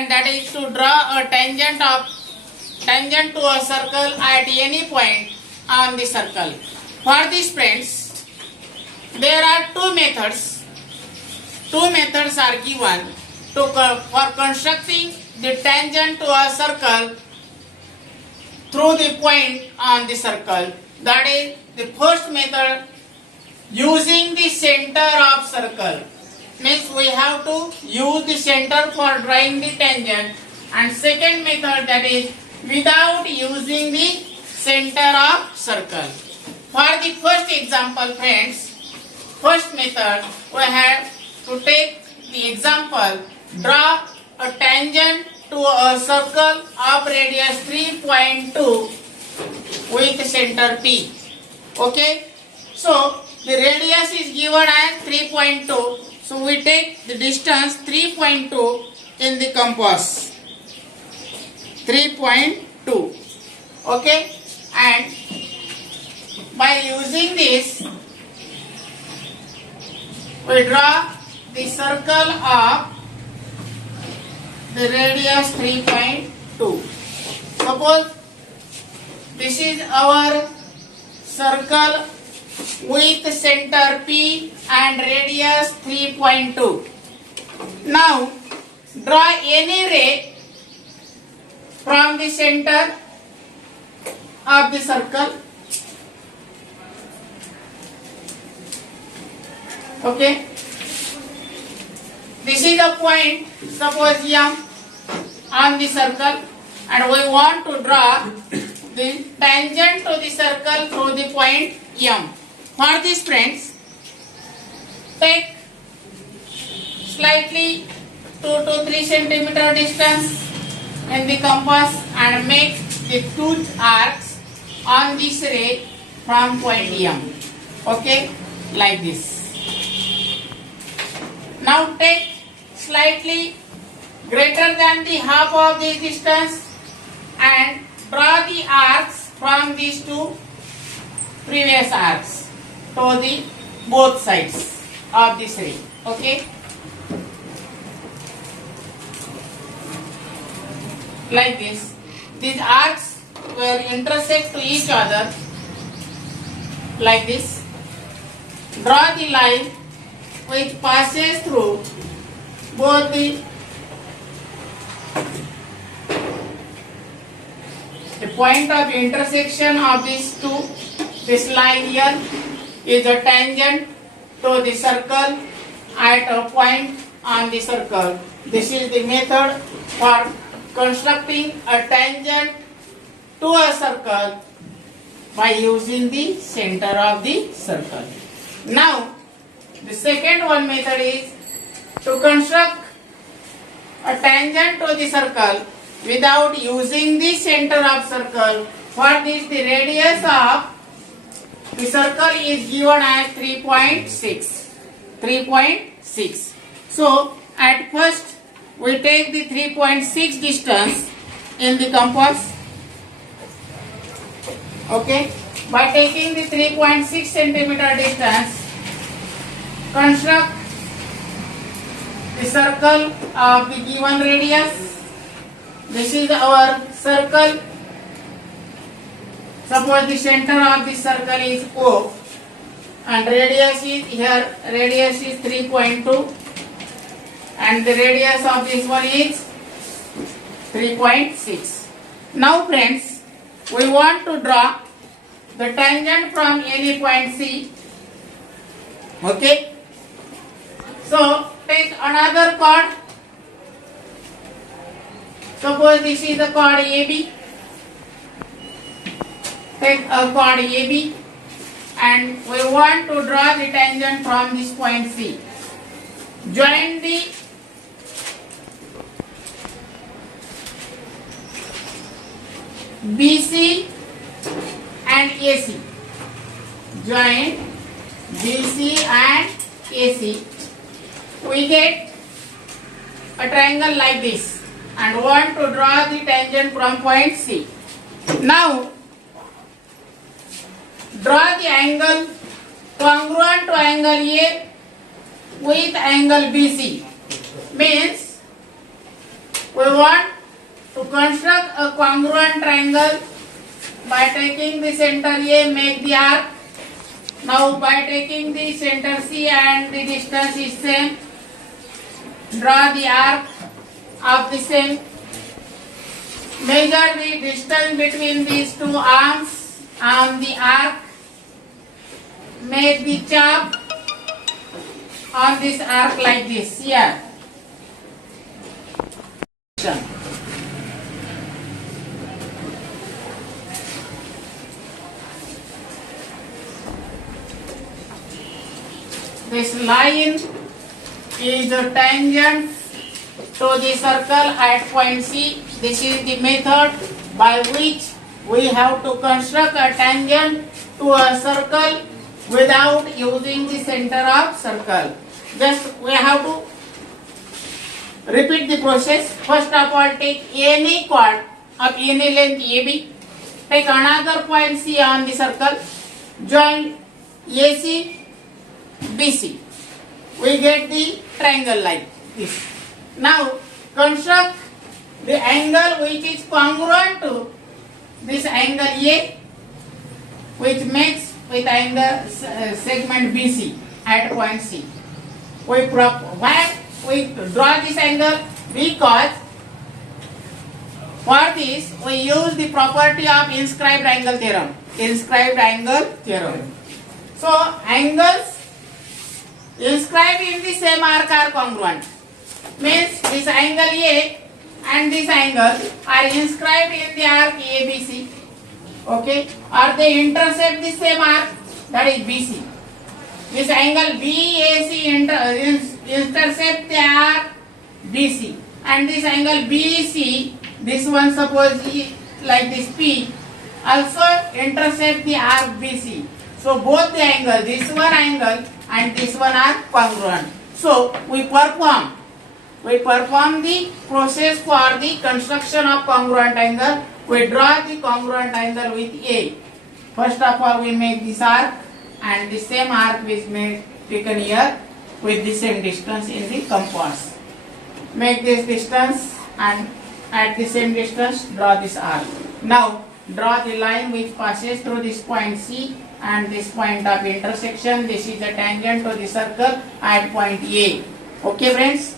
and that is to draw a tangent to a circle at any point on the circle. For this, friends, there are two methods. Two methods are given for constructing the tangent to a circle through the point on the circle. That is the first method, using the center of circle. Means we have to use the center for drawing the tangent, and second method, that is without using the center of circle. For the first example, friends, first method, we have to take the example, draw a tangent to a circle of radius 3.2 with center P. Okay, so the radius is given as 3.2. So we take the distance 3.2 in the compass. 3.2. Okay, and by using this, we draw the circle of the radius 3.2. Suppose this is our circle with center P and radius 3.2. Now draw any ray from the center of the circle. Okay, this is a point, suppose M, on the circle, and we want to draw the tangent to the circle through the point M. For this, friends, take slightly 2 to 3 centimeter distance in the compass and make the two arcs on this ray from point M. Okay, like this. Now take slightly greater than the half of this distance and draw the arcs from these two previous arcs to the both sides of this ray. Okay, like this. These arcs will intersect to each other like this. Draw the line which passes through both the point of intersection of these two. This line here is a tangent to the circle at a point on the circle. This is the method for constructing a tangent to a circle by using the center of the circle. Now, the second one method is to construct a tangent to the circle without using the center of circle. For this, the radius of the circle is given as 3.6. 3.6. So, at first, we take the 3.6 distance in the compass. Okay, by taking the 3.6 centimeter distance, construct the circle of the given radius. This is our circle. Suppose the center of the circle is O and radius is here, radius is 3.2 and the radius of this one is 3.6. Now, friends, we want to draw the tangent from any point C. Okay, so take another chord. Suppose this is the chord AB. Take a chord AB and we want to draw the tangent from this point C. Join the BC and AC. Join BC and AC. We get a triangle like this and want to draw the tangent from point C. Now, draw the angle congruent to angle A with angle BC. Means We want to construct a congruent triangle by taking the center A, make the arc. Now by taking the center C and the distance is same, draw the arc of the same. Measure the distance between these two arms on the arc. Make the chop on this arc like this here. This line is the tangent to the circle at point C. This is the method by which we have to construct a tangent to a circle without using the center of circle. Just we have to repeat the process. First of all, take any chord of any length AB. Take another point C on the circle. Join AC, BC. We get the triangle like this. Now construct the angle which is congruent to this angle A, which makes with angle segment BC at point C. Why we draw this angle? Because for this we use the property of inscribed angle theorem. Inscribed angle theorem. So angles inscribed in the same arc are congruent. Means this angle A and this angle are inscribed in the arc ABC. Okay, or they intercept the same arc, that is BC. This angle BAC intercept the arc BC, and this angle BC, this one suppose like this P, also intercept the arc BC. So both the angle, this one angle and this one are congruent. So we perform the process for the construction of congruent angle. We draw the congruent angle with A. First of all, we make this arc, and the same arc is made taken here with the same distance in the compass. Make this distance, and at the same distance draw this arc. Now draw the line which passes through this point C and this point of intersection. This is the tangent to the circle at point A. Okay friends?